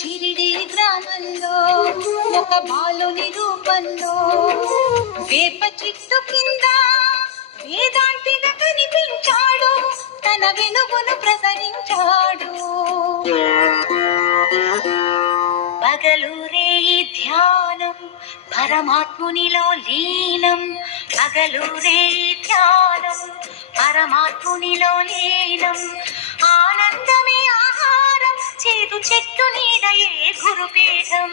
షిరిడి గ్రామంలో ఒక బాలుని రూపంలో వేప చెట్టు కింద వేదాంతిగా కనిపించాడు, తన వెలుగును ప్రసరించాడు. పగలూరే ధ్యానం పరమాత్మునిలో లీనం, పగలూరే ధ్యానం పరమాత్మునిలో లీనం. ఆనందమే ఆహారం, చేదు చెట్టు నీడయే గురుపీఠం.